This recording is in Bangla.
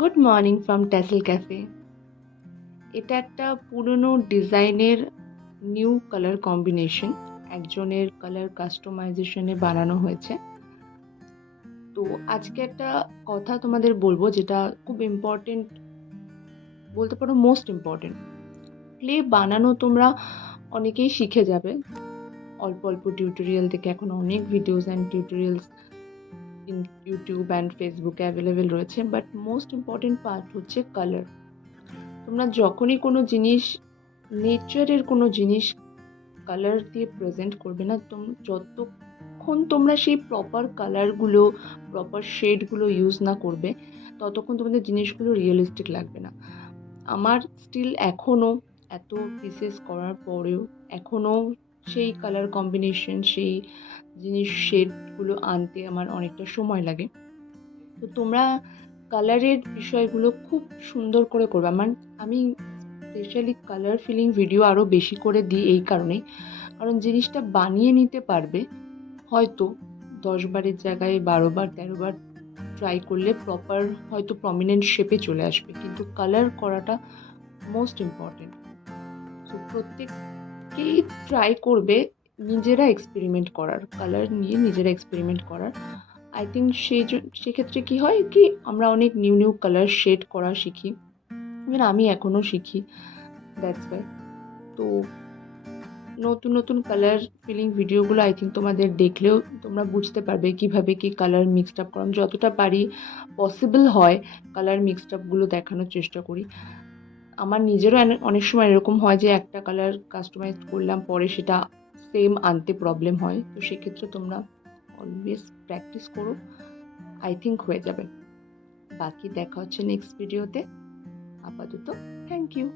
Good morning from tassel cafe. এটা একটা পুরনো ডিজাইনের নিউ কালার কম্বিনেশন, একজনের কালার কাস্টমাইজেশনে বানানো হয়েছে। তো আজকে একটা কথা তোমাদের বলবো, যেটা খুব ইম্পর্টেন্ট, বলতে পারো মোস্ট ইম্পর্টেন্ট। ক্লে বানানো তোমরা অনেকেই শিখে যাবে অল্প অল্প টিউটোরিয়াল থেকে। এখন অনেক videos and tutorials YouTube and ফেসবুকে অ্যাভেলেবেল রয়েছে, বাট মোস্ট ইম্পর্টেন্ট পার্ট হচ্ছে কালার। তোমরা যখনই কোনো জিনিস, নেচারের কোনো জিনিস কালার দিয়ে প্রেজেন্ট করবে না, যতক্ষণ তোমরা সেই প্রপার কালারগুলো, প্রপার শেডগুলো ইউজ না করবে, ততক্ষণ তোমাদের জিনিসগুলো রিয়েলিস্টিক লাগবে না। আমার স্টিল এখনও এত পিসেস করার পরেও এখনও সেই কালার কম্বিনেশন, সেই জিনিস শেডগুলো আনতে আমার অনেকটা সময় লাগে। তো তোমরা কালারের বিষয়গুলো খুব সুন্দর করে করবে। আমি স্পেশালি কালার ফিলিং ভিডিও আরও বেশি করে দিই এই কারণেই, কারণ জিনিসটা বানিয়ে নিতে পারবে হয়তো 10 বারের জায়গায় 12 বার 13 বার ট্রাই করলে প্রপার হয়তো প্রমিনেন্ট শেপে চলে আসবে, কিন্তু কালার করাটা মোস্ট ইম্পর্টেন্ট। তো প্রত্যেককেই ট্রাই করবে নিজেরা এক্সপেরিমেন্ট করার, কালার নিয়ে নিজেরা এক্সপেরিমেন্ট করার। আই থিঙ্ক সেক্ষেত্রে কি হয় কি, আমরা অনেক নিউ নিউ কালার শেড করা শিখি, ইভেন আমি এখনও শিখি, দ্যাটস ওয়াই। তো নতুন নতুন কালার ফিলিং ভিডিওগুলো আই থিঙ্ক তোমাদের দেখলেও তোমরা বুঝতে পারবে কিভাবে কি কালার মিক্সড আপ করা। আমি যতটা পারি পসিবল হয় কালার মিক্সড আপগুলো দেখানোর চেষ্টা করি। আমার নিজেরও অনেক সময় এরকম হয় যে একটা কালার কাস্টমাইজ করলাম, পরে সেটা সেম আনতে প্রবলেম হয়। তো সেক্ষেত্রে তোমরা অলওয়েজ প্র্যাকটিস করো, আই থিঙ্ক হয়ে যাবে। বাকি দেখা হচ্ছে নেক্সট ভিডিওতে। আপাতত থ্যাংক ইউ।